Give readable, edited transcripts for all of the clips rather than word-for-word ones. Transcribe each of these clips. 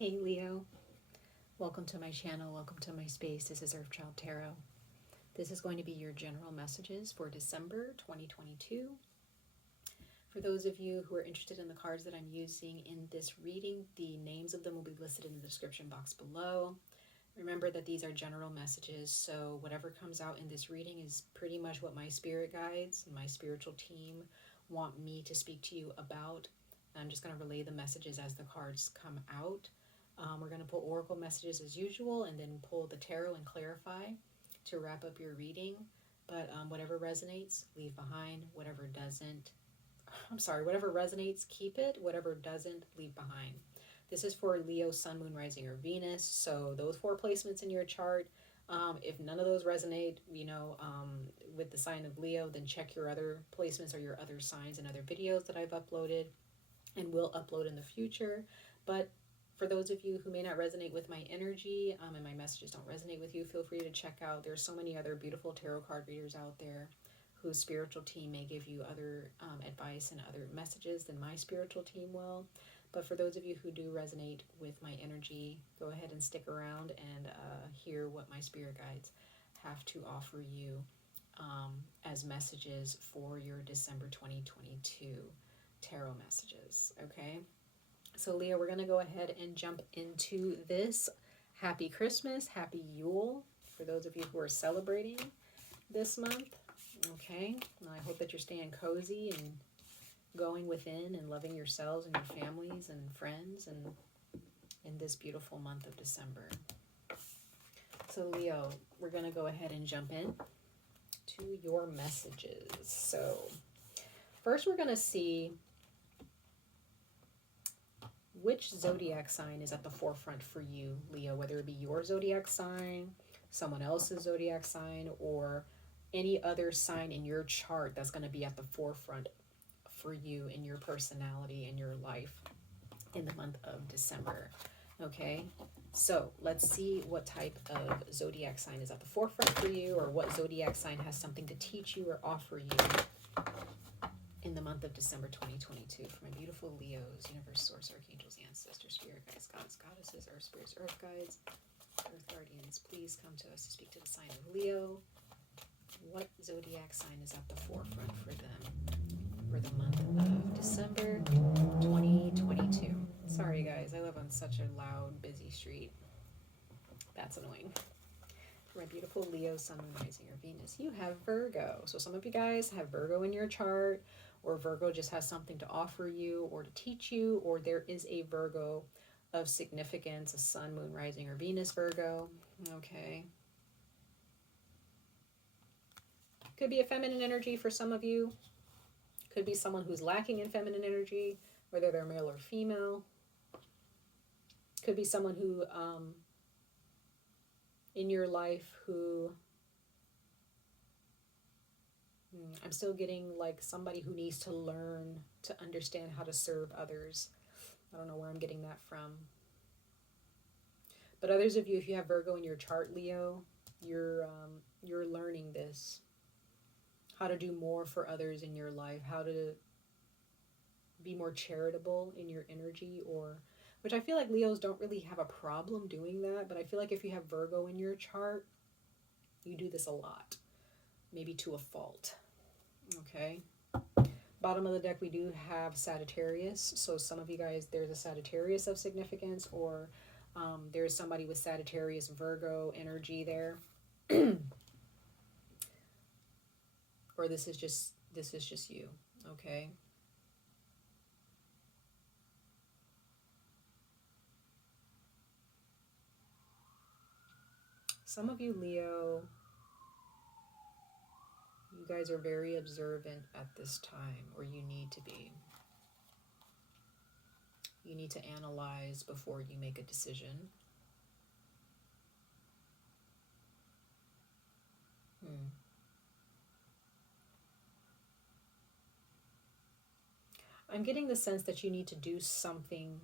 Hey Leo, welcome to my channel, welcome to my space. This is Earthchild Tarot. This is going to be your general messages for December 2022. For those of you who are interested in the cards that I'm using in this reading, the names of them will be listed in the description box below. Remember that these are general messages, so whatever comes out in this reading is pretty much what my spirit guides and my spiritual team want me to speak to you about. I'm just going to relay the messages as the cards come out. We're going to pull oracle messages as usual and then pull the tarot and clarify to wrap up your reading. But whatever resonates, leave behind. Whatever resonates, keep it. Whatever doesn't, leave behind. This is for Leo, Sun, Moon, Rising, or Venus. So those 4 placements in your chart, if none of those resonate, with the sign of Leo, then check your other placements or your other signs and other videos that I've uploaded and will upload in the future. But for those of you who may not resonate with my energy and my messages don't resonate with you, feel free to check out. There's so many other beautiful tarot card readers out there whose spiritual team may give you other advice and other messages than my spiritual team will. But for those of you who do resonate with my energy, go ahead and stick around and hear what my spirit guides have to offer you as messages for your December 2022 tarot messages, okay? So Leo, we're going to go ahead and jump into this. Happy Christmas, happy Yule for those of you who are celebrating this month, okay? And I hope that you're staying cozy and going within and loving yourselves and your families and friends and in this beautiful month of December. So Leo, we're going to go ahead and jump in to your messages. So first we're going to see which zodiac sign is at the forefront for you, Leo, whether it be your zodiac sign, someone else's zodiac sign, or any other sign in your chart that's going to be at the forefront for you in your personality and your life in the month of December. Okay, so let's see what type of zodiac sign is at the forefront for you, or what zodiac sign has something to teach you or offer you in the month of December 2022 for my beautiful Leos, universe, source, archangels, ancestors, spirit guides, gods, goddesses, earth spirits, earth guides, earth guardians. Please come to us to speak to the sign of Leo. What zodiac sign is at the forefront for them for the month of December 2022? Sorry guys, I live on such a loud, busy street. That's annoying. For my beautiful Leo, Sun, Moon, Rising, or Venus, you have Virgo. So some of you guys have Virgo in your chart, or Virgo just has something to offer you or to teach you, or there is a Virgo of significance, a Sun, Moon, Rising, or Venus Virgo. Okay. Could be a feminine energy for some of you. Could be someone who's lacking in feminine energy, whether they're male or female. Could be someone who, in your life who, I'm still getting like somebody who needs to learn to understand how to serve others. I don't know where I'm getting that from. But others of you, if you have Virgo in your chart, Leo, you're learning this. How to do more for others in your life. How to be more charitable in your energy, which I feel like Leos don't really have a problem doing that. But I feel like if you have Virgo in your chart, you do this a lot. Maybe to a fault. Okay. Bottom of the deck, we do have Sagittarius. So some of you guys, there's a Sagittarius of significance, or there's somebody with Sagittarius Virgo energy there. Or this is just you. Okay. Some of you, Leo, you guys are very observant at this time, or you need to be. You need to analyze before you make a decision. I'm getting the sense that you need to do something.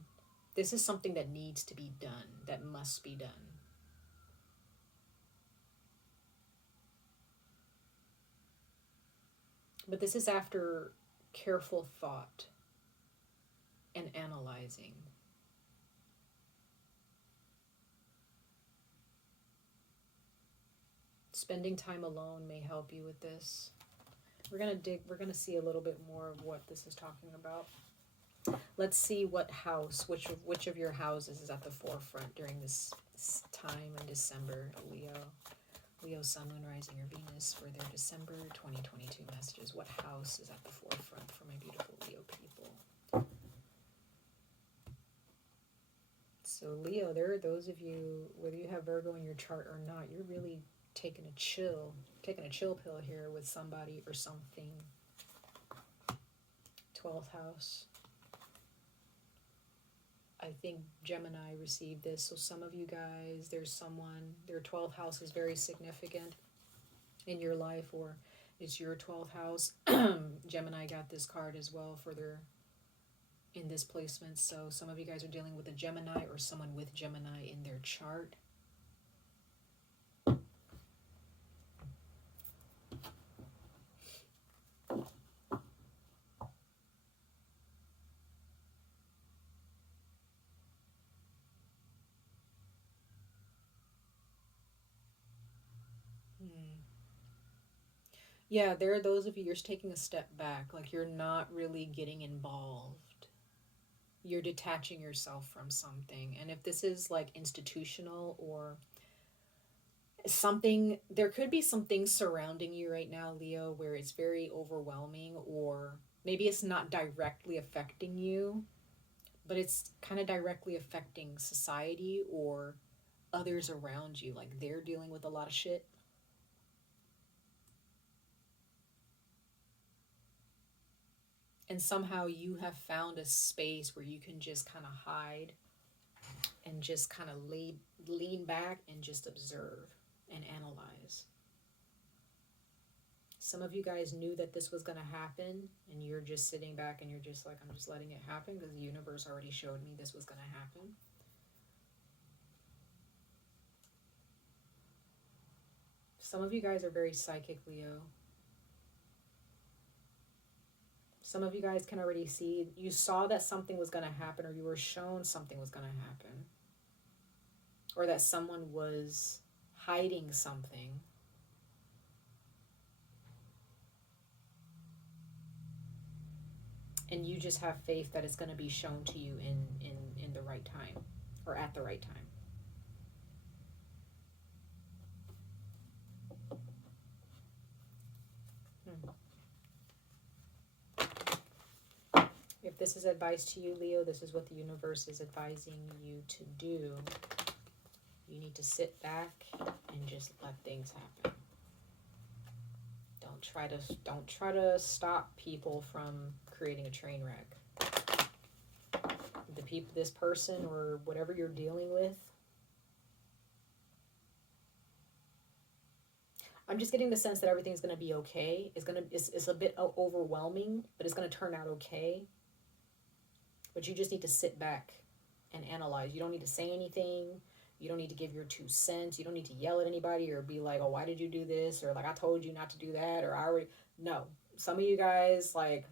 This is something that needs to be done, that must be done. But this is after careful thought and analyzing. Spending time alone may help you with this. We're going to see a little bit more of what this is talking about. Let's see what house, which of your houses is at the forefront during this time in December, Leo, Sun, Moon, Rising, or Venus for their December 2022 messages. What house is at the forefront for my beautiful Leo people? So Leo, there are those of you, whether you have Virgo in your chart or not, you're really taking a chill pill here with somebody or something. 12th house. I think Gemini received this. So some of you guys, their 12th house is very significant in your life, or it's your 12th house. Gemini got this card as well for in this placement. So some of you guys are dealing with a Gemini or someone with Gemini in their chart. Yeah, there are those of you, you're taking a step back, like you're not really getting involved. You're detaching yourself from something. And if this is like institutional or something, there could be some things surrounding you right now, Leo, where it's very overwhelming, or maybe it's not directly affecting you, but it's kind of directly affecting society or others around you. Like they're dealing with a lot of shit. And somehow you have found a space where you can just kind of hide and just kind of lean back and just observe and analyze. Some of you guys knew that this was going to happen, and you're just sitting back and you're just like, I'm just letting it happen because the universe already showed me this was going to happen. Some of you guys are very psychic, Leo. Some of you guys can already see, you saw that something was going to happen, or you were shown something was going to happen, or that someone was hiding something. And you just have faith that it's going to be shown to you in the right time, or at the right time. If this is advice to you, Leo, this is what the universe is advising you to do. You need to sit back and just let things happen. Don't try to stop people from creating a train wreck. This person or whatever you're dealing with. I'm just getting the sense that everything's going to be okay. It's a bit overwhelming, but it's going to turn out okay. But you just need to sit back and analyze. You don't need to say anything. You don't need to give your 2 cents. You don't need to yell at anybody or be like, oh, why did you do this? Or like, I told you not to do that. Or I already, no. Some of you guys, like,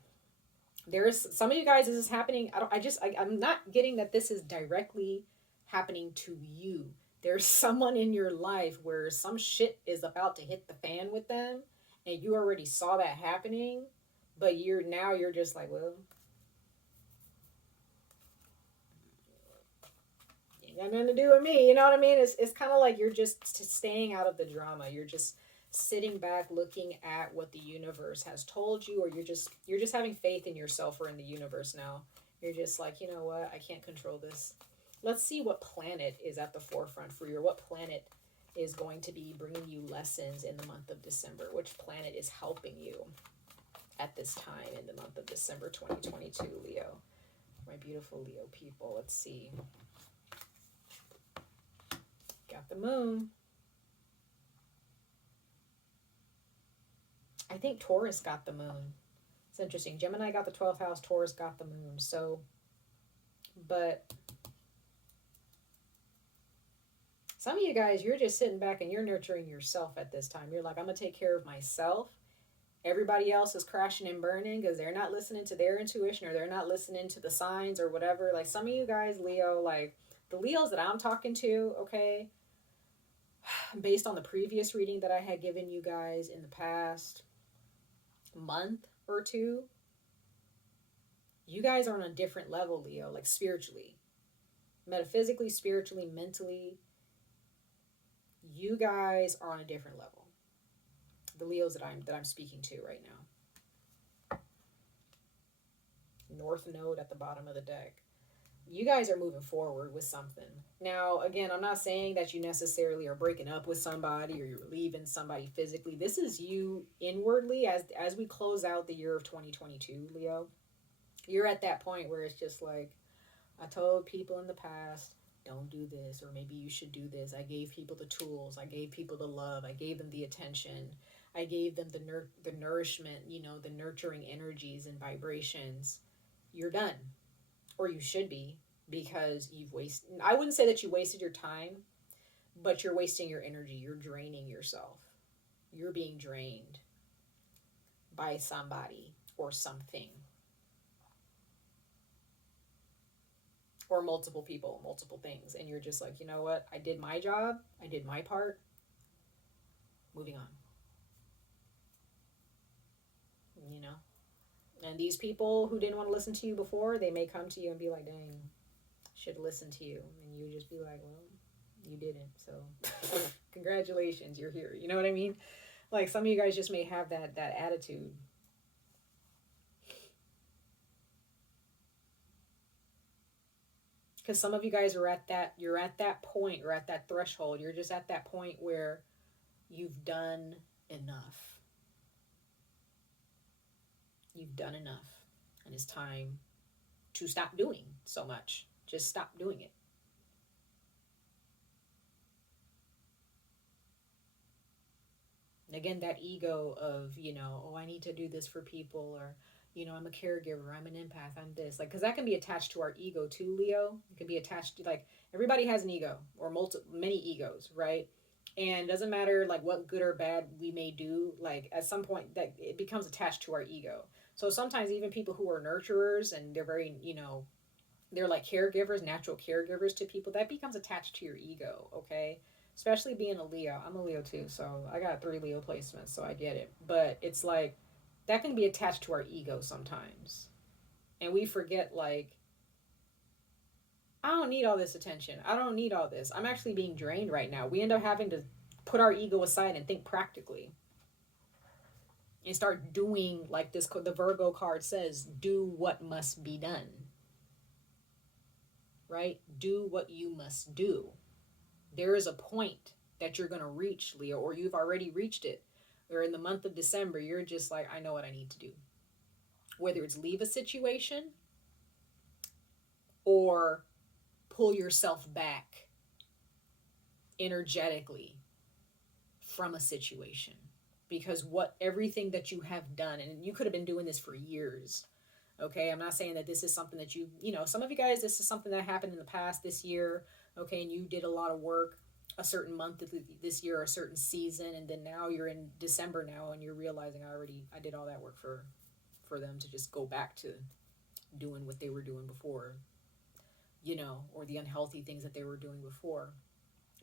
some of you guys, this is happening. I'm not getting that this is directly happening to you. There's someone in your life where some shit is about to hit the fan with them, and you already saw that happening, but you're just like, well, it got nothing to do with me. You know what I mean? It's kind of like you're just staying out of the drama. You're just sitting back looking at what the universe has told you, or you're just having faith in yourself or in the universe now. You're just like, you know what? I can't control this. Let's see what planet is at the forefront for you, or what planet is going to be bringing you lessons in the month of December. Which planet is helping you at this time in the month of December 2022, Leo? My beautiful Leo people, let's see. Got the moon. I think Taurus got the moon. It's interesting. Gemini got the 12th house. Taurus got the moon. So, but some of you guys, you're just sitting back and you're nurturing yourself at this time. You're like, I'm going to take care of myself. Everybody else is crashing and burning because they're not listening to their intuition, or they're not listening to the signs or whatever. Like some of you guys, Leo, like the Leos that I'm talking to, okay, based on the previous reading that I had given you guys in the past month or two, you guys are on a different level, Leo, like spiritually, metaphysically, spiritually, mentally. You guys are on a different level. The Leos that I'm speaking to right now. North Node at the bottom of the deck. You guys are moving forward with something. Now, again, I'm not saying that you necessarily are breaking up with somebody or you're leaving somebody physically. This is you inwardly as we close out the year of 2022, Leo. You're at that point where it's just like, I told people in the past, don't do this, or maybe you should do this. I gave people the tools. I gave people the love. I gave them the attention. I gave them the nourishment, you know, the nurturing energies and vibrations. You're done. Or you should be, because you've wasted, I wouldn't say that you wasted your time, but you're wasting your energy. You're draining yourself. You're being drained by somebody or something. Or multiple people, multiple things. And you're just like, you know what? I did my job. I did my part. Moving on. You know? And these people who didn't want to listen to you before, they may come to you and be like, dang, should have listened to you. And you just be like, well, you didn't. So congratulations, you're here. You know what I mean? Like, some of you guys just may have that attitude. Because some of you guys are you're at that point, or at that threshold. You're just at that point where you've done enough. You've done enough. And it's time to stop doing so much. Just stop doing it. And again, that ego of, you know, oh, I need to do this for people, or, you know, I'm a caregiver, I'm an empath, I'm this. Like, because that can be attached to our ego too, Leo. It can be attached to, like, everybody has an ego, or many egos, right? And it doesn't matter, like, what good or bad we may do, like, at some point that it becomes attached to our ego. So sometimes even people who are nurturers and they're very, you know, they're like caregivers, natural caregivers to people, that becomes attached to your ego, okay? Especially being a Leo. I'm a Leo too, so I got 3 Leo placements, so I get it. But it's like, that can be attached to our ego sometimes. And we forget, like, I don't need all this attention. I don't need all this. I'm actually being drained right now. We end up having to put our ego aside and think practically. And start doing, like the Virgo card says, do what must be done. Right? Do what you must do. There is a point that you're going to reach, Leo, or you've already reached it. Or in the month of December, you're just like, I know what I need to do. Whether it's leave a situation or pull yourself back energetically from a situation. Because everything that you have done, and you could have been doing this for years. Okay, I'm not saying that this is something that you know, some of you guys, this is something that happened in the past this year, okay, and you did a lot of work a certain month this year, a certain season, and then now you're in December now, and you're realizing I did all that work for them to just go back to doing what they were doing before, you know, or the unhealthy things that they were doing before.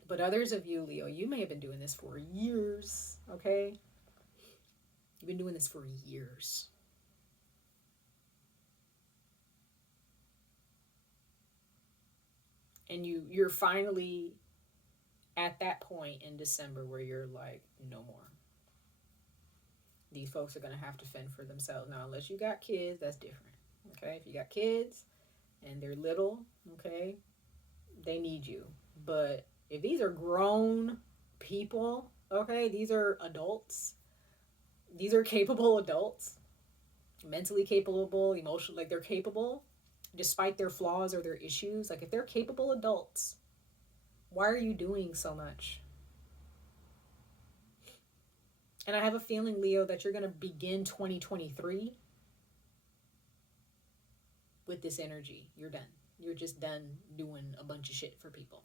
But others of you, Leo, you may have been doing this for years, okay? You've been doing this for years. And you're finally at that point in December where you're like, no more. These folks are going to have to fend for themselves. Now, unless you got kids, that's different. Okay? If you got kids and they're little, okay, they need you. But if these are grown people, okay, these are adults. These are capable adults. Mentally capable, emotionally, like they're capable. Despite their flaws or their issues, like if they're capable adults, why are you doing so much? And I have a feeling, Leo, that you're going to begin 2023 with this energy. You're done. You're just done doing a bunch of shit for people.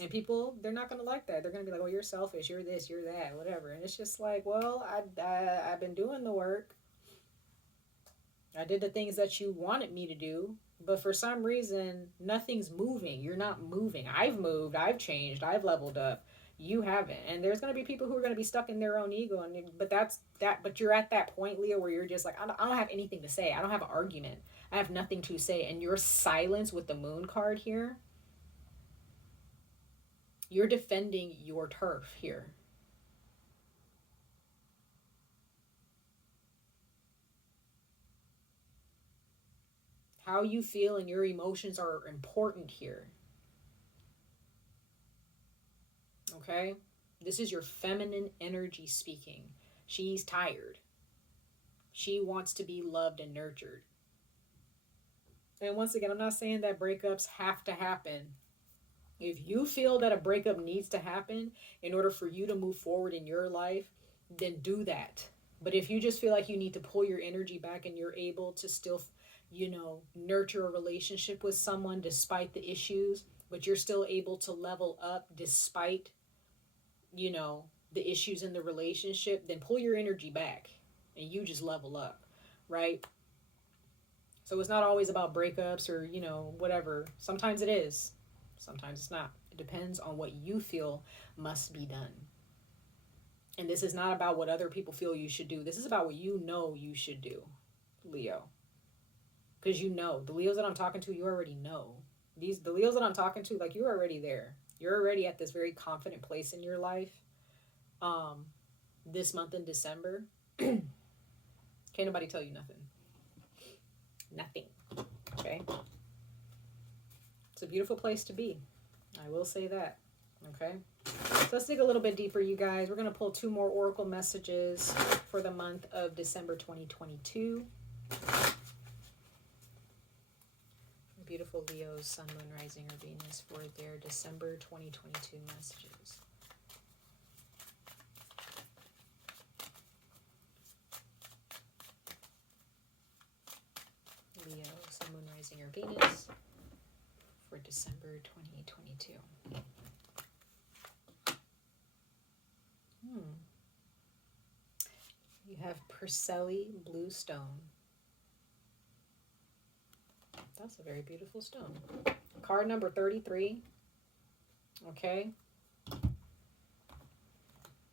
And people, they're not going to like that. They're going to be like, oh, you're selfish, you're this, you're that, whatever. And it's just like, well, I've been doing the work. I did the things that you wanted me to do. But for some reason, nothing's moving. You're not moving. I've moved. I've changed. I've leveled up. You haven't. And there's going to be people who are going to be stuck in their own ego. But that's that. But you're at that point, Leo, where you're just like, I don't have anything to say. I don't have an argument. I have nothing to say. And your silence with the moon card here, you're defending your turf here. How you feel and your emotions are important here. Okay? This is your feminine energy speaking. She's tired. She wants to be loved and nurtured. And once again, I'm not saying that breakups have to happen. If you feel that a breakup needs to happen in order for you to move forward in your life, then do that. But if you just feel like you need to pull your energy back and you're able to still, nurture a relationship with someone despite the issues, but you're still able to level up despite, the issues in the relationship, then pull your energy back and you just level up, right? So it's not always about breakups or, whatever. Sometimes it is. Sometimes it's not. It depends on what you feel must be done. And this is not about what other people feel you should do. This is about what you know you should do, Leo. Because the Leos that I'm talking to, you already know. The Leos that I'm talking to, like, you're already there. You're already at this very confident place in your life. This month in December. Can't nobody tell you nothing. Nothing. Okay? It's a beautiful place to be. I will say that. Okay? So let's dig a little bit deeper, you guys. We're going to pull 2 more oracle messages for the month of December 2022. Beautiful Leos, Sun, Moon, Rising, or Venus for their December 2022 messages. Leo, Sun, Moon, Rising, or Venus for December 2022. You have 𝍊🼼 blue stone. That's a very beautiful stone. Card number 33. Okay.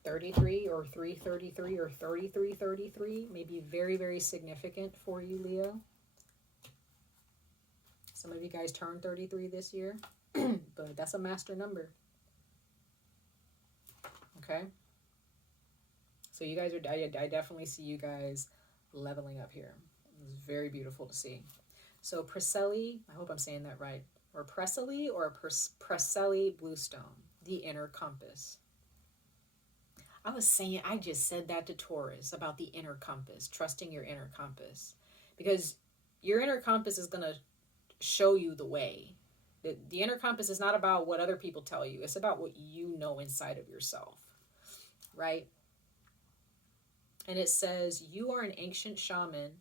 33 or 333 or 3333 may be very, very significant for you, Leo. Some of you guys turned 33 this year, but that's a master number. Okay. So you guys are, I definitely see you guys leveling up here. It's very beautiful to see. So 𝍊🼼, I hope I'm saying that right, or 𝍊🼼 bluestone, the inner compass. I just said that to Taurus about the inner compass, trusting your inner compass. Because your inner compass is going to show you the way. The inner compass is not about what other people tell you. It's about what you know inside of yourself, right? And it says, you are an ancient shaman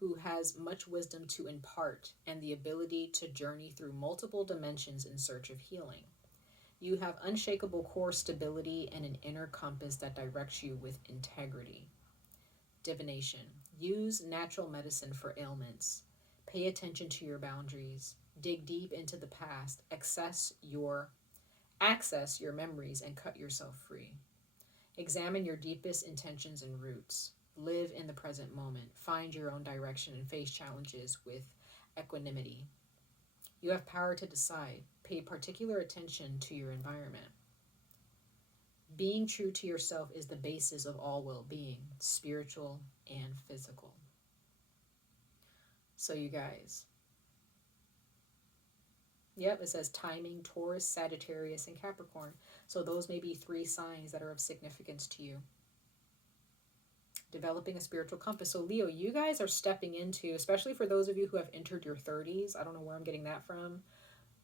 who has much wisdom to impart and the ability to journey through multiple dimensions in search of healing. You have unshakable core stability and an inner compass that directs you with integrity. Divination. Use natural medicine for ailments. Pay attention to your boundaries. Dig deep into the past. Access your memories and cut yourself free. Examine your deepest intentions and roots. Live in the present moment. Find your own direction and face challenges with equanimity. You have power to decide. Pay particular attention to your environment. Being true to yourself is the basis of all well-being, spiritual and physical. So you guys, yep, it says timing, Taurus, Sagittarius, and Capricorn. So those may be 3 signs that are of significance to you. Developing a spiritual compass. So Leo, you guys are stepping into, especially for those of you who have entered your 30s. I don't know where I'm getting that from.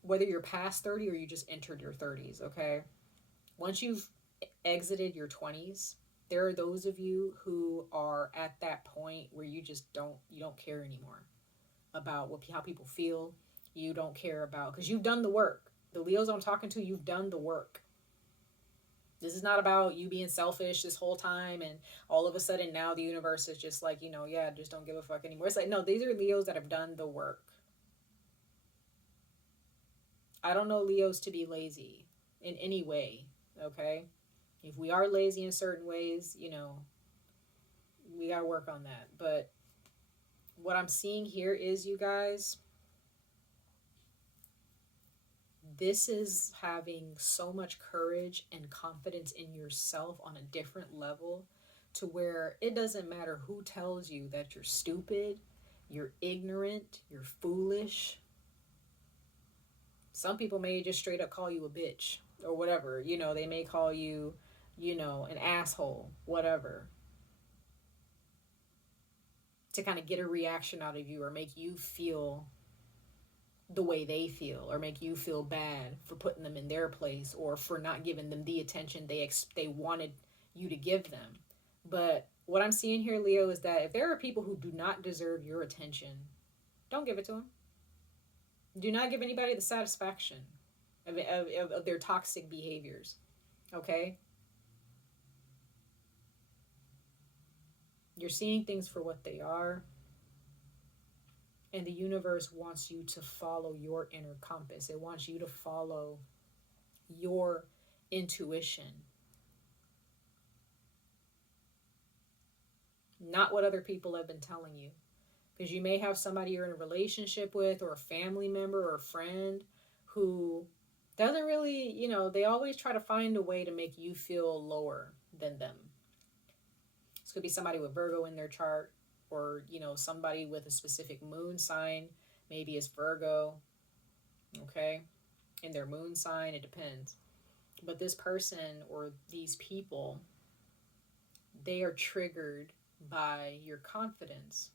Whether you're past 30 or you just entered your 30s, okay? Once you've exited your 20s, there are those of you who are at that point where you just don't care anymore about how people feel. You don't care about, because you've done the work. The Leos I'm talking to, you've done the work. This is not about you being selfish this whole time and all of a sudden now the universe is just like, just don't give a fuck anymore. It's like, no, these are Leos that have done the work. I don't know Leos to be lazy in any way, okay? If we are lazy in certain ways, you know, we got to work on that. But what I'm seeing here is, you guys, this is having so much courage and confidence in yourself on a different level, to where it doesn't matter who tells you that you're stupid, you're ignorant, you're foolish. Some people may just straight up call you a bitch or whatever. You know, they may call you, you know, an asshole, whatever, to kind of get a reaction out of you or make you feel the way they feel, or make you feel bad for putting them in their place, or for not giving them the attention they wanted you to give them. But what I'm seeing here, Leo, is that if there are people who do not deserve your attention, don't give it to them. Do not give anybody the satisfaction of their toxic behaviors, okay? You're seeing things for what they are. And the universe wants you to follow your inner compass. It wants you to follow your intuition. Not what other people have been telling you. Because you may have somebody you're in a relationship with, or a family member or a friend, who doesn't really, you know, they always try to find a way to make you feel lower than them. This could be somebody with Virgo in their chart, or, you know, somebody with a specific moon sign. Maybe it's Virgo, okay, in their moon sign. It depends. But this person or these people, they are triggered by your confidence.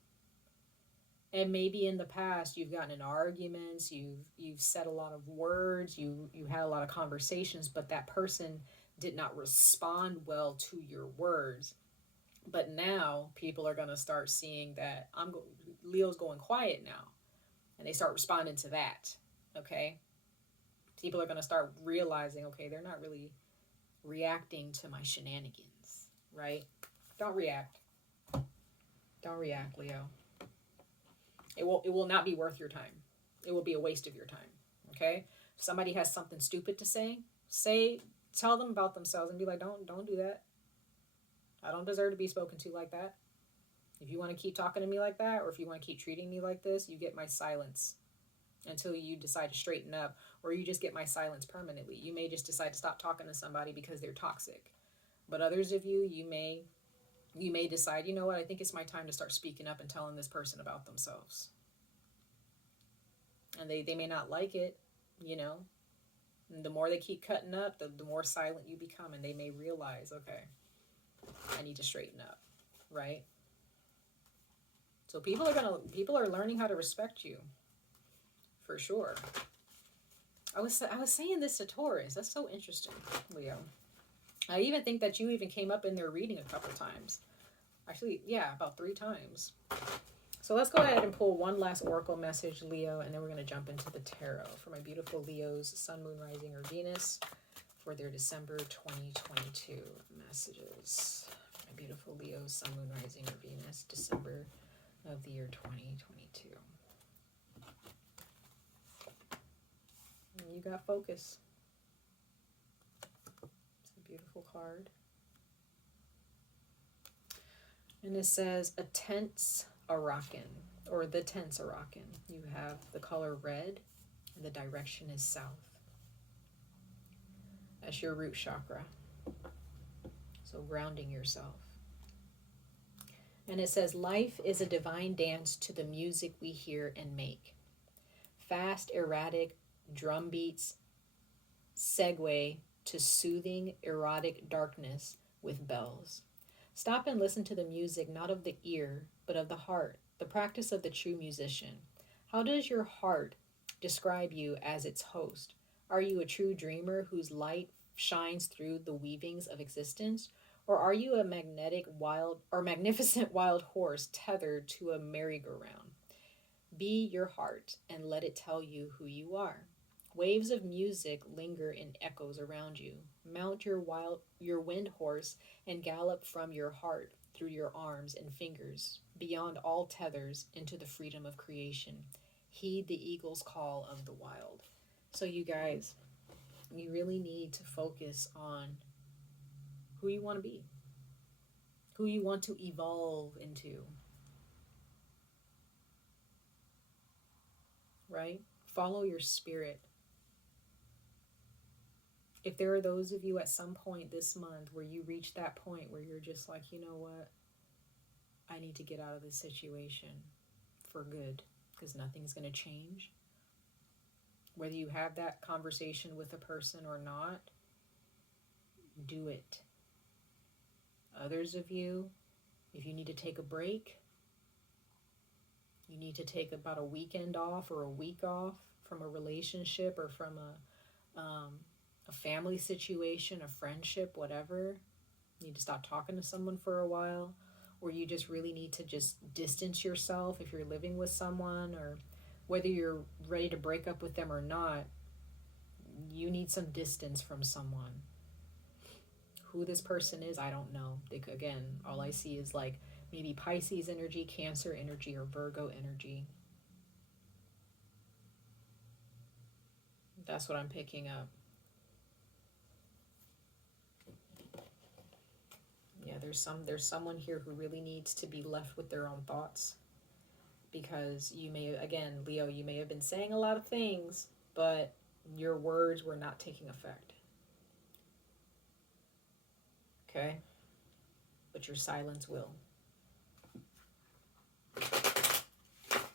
And maybe in the past you've gotten in arguments, you've said a lot of words, you had a lot of conversations, but that person did not respond well to your words. But now people are going to start seeing that Leo's going quiet now. And they start responding to that, okay? People are going to start realizing, okay, they're not really reacting to my shenanigans, right? Don't react. Don't react, Leo. It will not be worth your time. It will be a waste of your time, okay? If somebody has something stupid to tell them about themselves and be like, don't do that. I don't deserve to be spoken to like that. If you want to keep talking to me like that, or if you want to keep treating me like this, you get my silence until you decide to straighten up, or you just get my silence permanently. You may just decide to stop talking to somebody because they're toxic. But others of you, you may decide, you know what, I think it's my time to start speaking up and telling this person about themselves. And they may not like it, you know. And the more they keep cutting up, the more silent you become, and they may realize, okay, I need to straighten up, right? So people are learning how to respect you, for sure. I was saying this to Taurus. That's so interesting, Leo. I even think that you even came up in their reading a couple times. Actually, yeah, about 3 times. So let's go ahead and pull one last oracle message, Leo, and then we're going to jump into the tarot for my beautiful Leos, Sun, Moon, Rising, or Venus, for their December 2022 messages. My beautiful Leos, Sun, Moon, Rising, or Venus, December of the year 2022. And you got focus. It's a beautiful card. And it says a tense Arakan, or the tense Arakan. You have the color red, and the direction is south. That's your root chakra. So grounding yourself. And it says, life is a divine dance to the music we hear and make. Fast, erratic drum beats segue to soothing, erotic darkness with bells. Stop and listen to the music, not of the ear, but of the heart, the practice of the true musician. How does your heart describe you as its host? Are you a true dreamer whose light shines through the weavings of existence? Or are you a magnificent wild horse tethered to a merry-go-round? Be your heart and let it tell you who you are. Waves of music linger in echoes around you. Mount your wind horse and gallop from your heart through your arms and fingers, beyond all tethers into the freedom of creation. Heed the eagle's call of the wild. So you guys, you really need to focus on who you want to be, who you want to evolve into, right? Follow your spirit. If there are those of you at some point this month where you reach that point where you're just like, you know what, I need to get out of this situation for good because nothing's going to change. Whether you have that conversation with a person or not, do it. Others of you, if you need to take a break, you need to take about a weekend off or a week off from a relationship or from a family situation, a friendship, whatever. You need to stop talking to someone for a while, or you just really need to just distance yourself if you're living with someone, or whether you're ready to break up with them or not, you need some distance from someone. Who this person is, I don't know. Again, all I see is like maybe Pisces energy, Cancer energy, or Virgo energy. That's what I'm picking up. Yeah, there's someone here who really needs to be left with their own thoughts, because you may, again, Leo, you may have been saying a lot of things, but your words were not taking effect. Okay? But your silence will.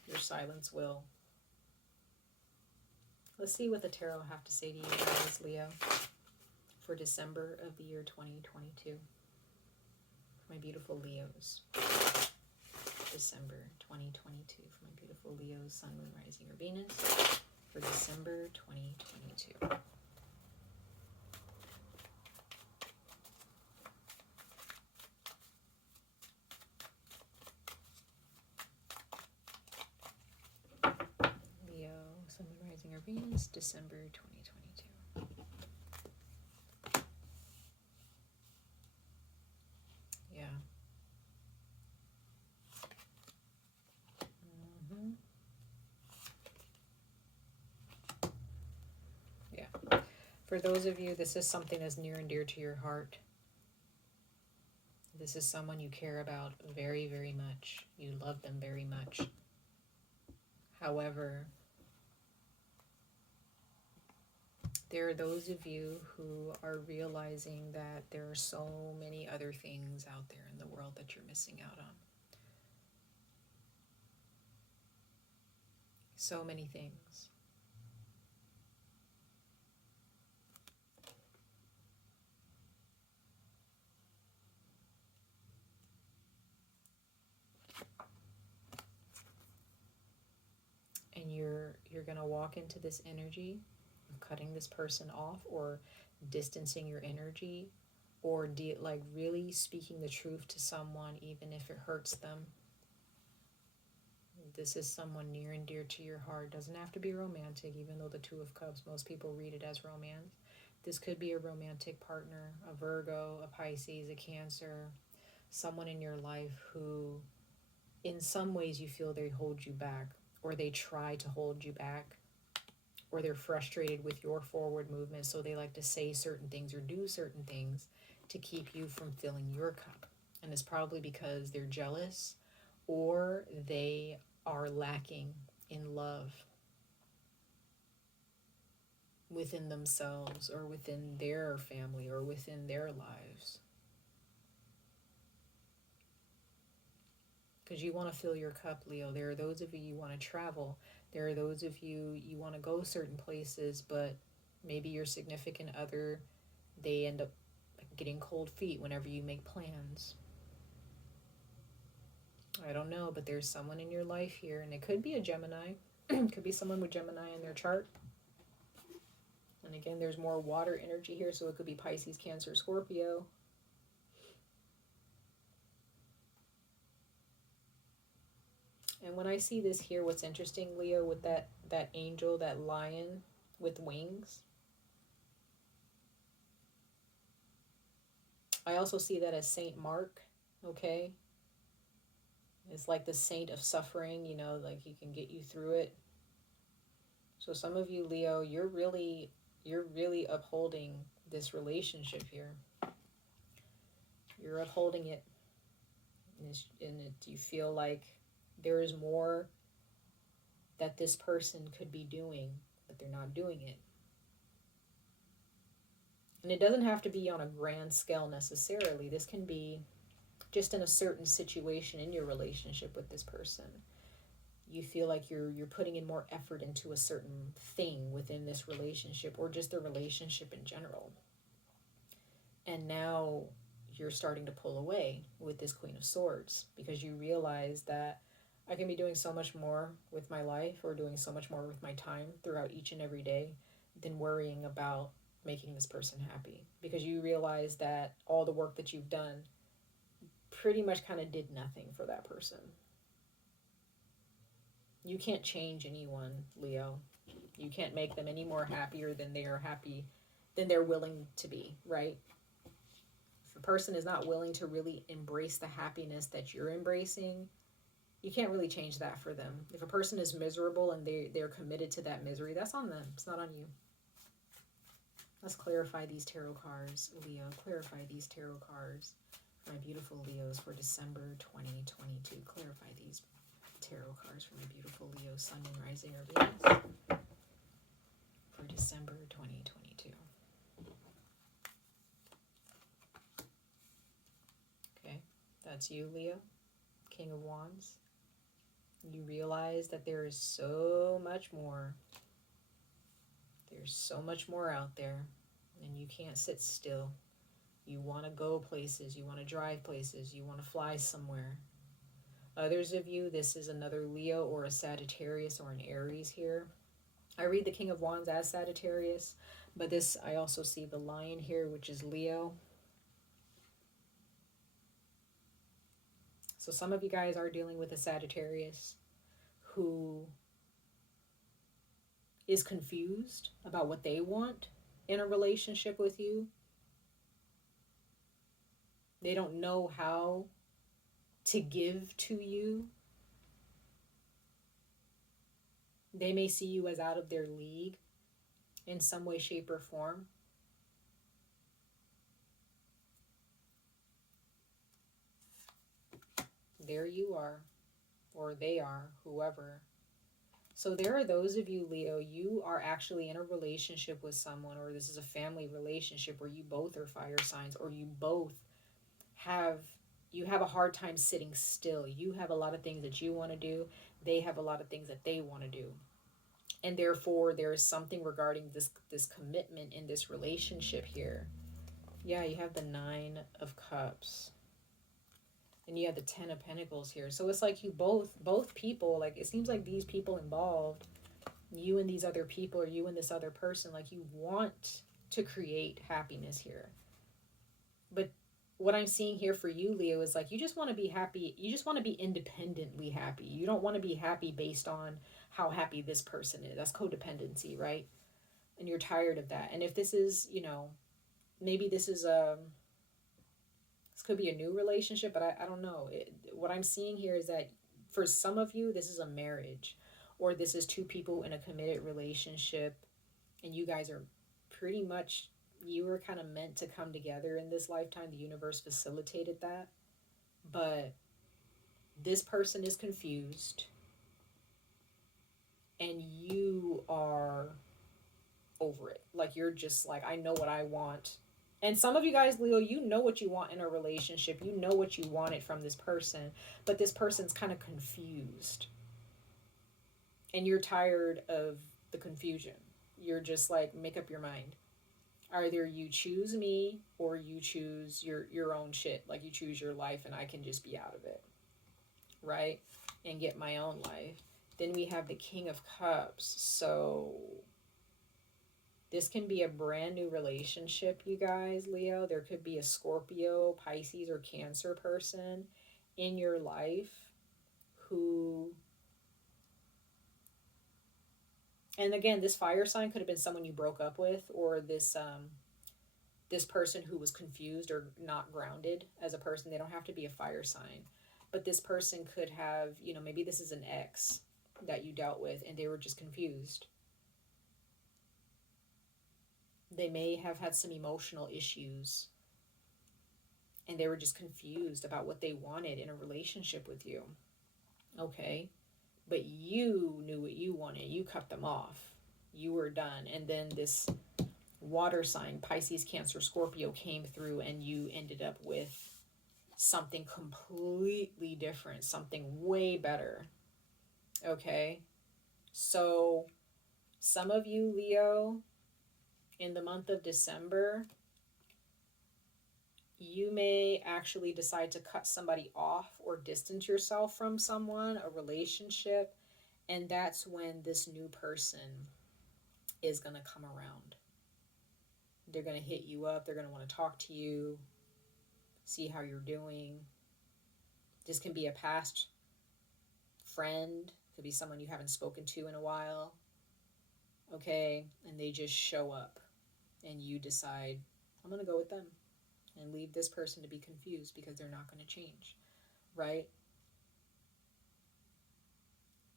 Your silence will. Let's see what the tarot have to say to you guys, Leo, for December of the year 2022. My beautiful Leos. December 2022 for my beautiful Leos, Sun, Moon, Rising, or Venus for December 2022. Leo, Sun, Moon, Rising, or Venus, December 2022. Yeah. Yeah. For those of you, this is something that's near and dear to your heart. This is someone you care about very, very much. You love them very much. However, there are those of you who are realizing that there are so many other things out there in the world that you're missing out on. So many things. And you're going to walk into this energy of cutting this person off, or distancing your energy, or like really speaking the truth to someone even if it hurts them. This is someone near and dear to your heart. Doesn't have to be romantic, even though the Two of Cups, most people read it as romance. This could be a romantic partner, a Virgo, a Pisces, a Cancer, someone in your life who in some ways you feel they hold you back, or they try to hold you back, or they're frustrated with your forward movement, so they like to say certain things or do certain things to keep you from filling your cup. And it's probably because they're jealous, or they are lacking in love within themselves, or within their family, or within their lives. Because you want to fill your cup, Leo. There are those of you want to travel. There are those of you want to go certain places, but maybe your significant other, they end up getting cold feet whenever you make plans. I don't know, but there's someone in your life here, and it could be a Gemini. It could be someone with Gemini in their chart. And again, there's more water energy here, so it could be Pisces, Cancer, Scorpio. And when I see this here, what's interesting, Leo, with that angel, that lion with wings, I also see that as Saint Mark, okay? It's like the saint of suffering, you know, like he can get you through it. So some of you, Leo, you're really upholding this relationship here. You're upholding it, and you feel like there is more that this person could be doing, but they're not doing it. And it doesn't have to be on a grand scale necessarily. This can be just in a certain situation in your relationship with this person. You feel like you're putting in more effort into a certain thing within this relationship, or just the relationship in general. And now you're starting to pull away with this Queen of Swords, because you realize that I can be doing so much more with my life, or doing so much more with my time throughout each and every day, than worrying about making this person happy. Because you realize that all the work that you've done pretty much kind of did nothing for that person. You can't change anyone, Leo. You can't make them any more happier than they are happy, than they're willing to be, right? If a person is not willing to really embrace the happiness that you're embracing, you can't really change that for them. If a person is miserable and they're committed to that misery, that's on them. It's not on you. Let's clarify these tarot cards, Leo. Clarify these tarot cards, my beautiful Leos, for December 2022. Clarify these tarot cards for my beautiful Leo, Sun, Moon, Rising, or Venus for December 2022. Okay, that's you, Leo, King of Wands. You realize that there is so much more. There's so much more out there, and you can't sit still. You want to go places, you want to drive places, you want to fly somewhere. Others of you, this is another Leo or a Sagittarius or an Aries here. I read the King of Wands as Sagittarius, but this, I also see the Lion here, which is Leo. So some of you guys are dealing with a Sagittarius who is confused about what they want in a relationship with you. They don't know how to give to you. They may see you as out of their league in some way, shape, or form. There you are, or they are, whoever. So there are those of you, Leo, you are actually in a relationship with someone, or this is a family relationship where you both are fire signs, or you both have a hard time sitting still. You have a lot of things that you want to do. They have a lot of things that they want to do. And therefore, there is something regarding this commitment in this relationship here. Yeah, you have the 9 of Cups. And you have the 10 of Pentacles here. So it's like you both people, like it seems like these people involved, you and these other people, or you and this other person, like you want to create happiness here. But what I'm seeing here for you, Leo, is like you just want to be happy. You just want to be independently happy. You don't want to be happy based on how happy this person is. That's codependency, right? And you're tired of that. And if this is, maybe this is this could be a new relationship, but I don't know. What I'm seeing here is that for some of you, this is a marriage, or this is two people in a committed relationship, and you guys are pretty much, you were kind of meant to come together in this lifetime. The universe facilitated that. But this person is confused, and you are over it. Like you're just like, I know what I want. And some of you guys, Leo, you know what you want in a relationship. You know what you wanted from this person, but this person's kind of confused. And you're tired of the confusion. You're just like, make up your mind. Either you choose me or you choose your own shit. Like you choose your life and I can just be out of it. Right? And get my own life. Then we have the King of Cups. So this can be a brand new relationship, you guys, Leo. There could be a Scorpio, Pisces, or Cancer person in your life who... And again, this fire sign could have been someone you broke up with, or this person who was confused or not grounded as a person. They don't have to be a fire sign. But this person could have, maybe this is an ex that you dealt with and they were just confused. They may have had some emotional issues and they were just confused about what they wanted in a relationship with you. Okay? But you knew what you wanted. You cut them off. You were done. And then this water sign, Pisces, Cancer, Scorpio, came through and you ended up with something completely different, something way better. Okay? So some of you, Leo, in the month of December, you may actually decide to cut somebody off or distance yourself from someone, a relationship, and that's when this new person is going to come around. They're going to hit you up. They're going to want to talk to you, see how you're doing. This can be a past friend. Could be someone you haven't spoken to in a while. Okay? And they just show up and you decide, I'm going to go with them and leave this person to be confused because they're not going to change. Right?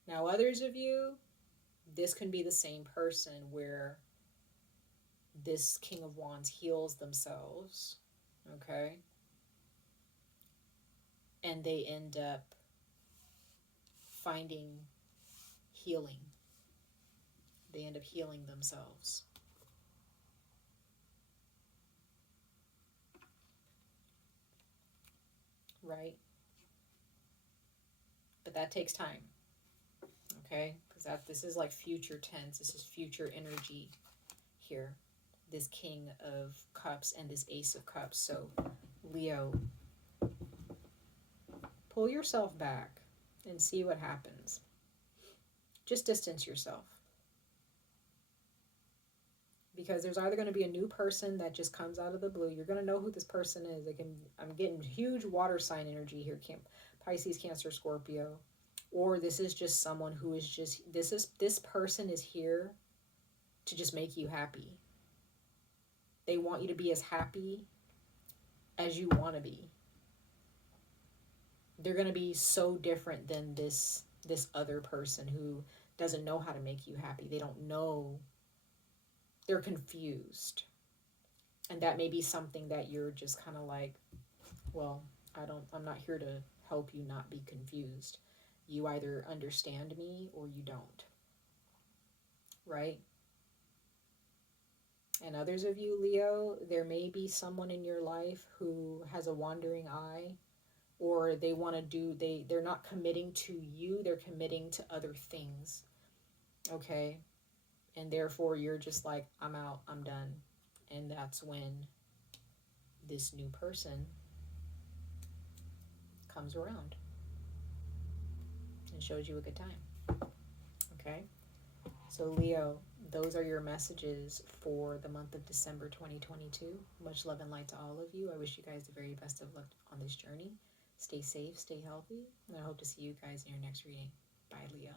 Now, others of you, this can be the same person where this King of Wands heals themselves, okay? And they end up finding healing. They end up healing themselves. Right? But that takes time. Okay? Because this is like future tense. This is future energy here. This King of Cups and this Ace of Cups. So, Leo, pull yourself back and see what happens. Just distance yourself. Because there's either going to be a new person that just comes out of the blue. You're going to know who this person is. I'm getting huge water sign energy here. Pisces, Cancer, Scorpio. Or this is just someone who is just, this person is here to just make you happy. They want you to be as happy as you want to be. They're going to be so different than this other person who doesn't know how to make you happy. They don't know. They're confused. And that may be something that you're just kind of like, well, I'm not here to help you not be confused. You either understand me or you don't. Right? And others of you, Leo, there may be someone in your life who has a wandering eye, or they want to they're not committing to you, they're committing to other things. Okay? And therefore you're just like, I'm out, I'm done. And that's when this new person comes around and shows you a good time. Okay? So Leo, those are your messages for the month of December 2022. Much love and light to all of you. I wish you guys the very best of luck on this journey. Stay safe, stay healthy, and I hope to see you guys in your next reading. Bye, Leo.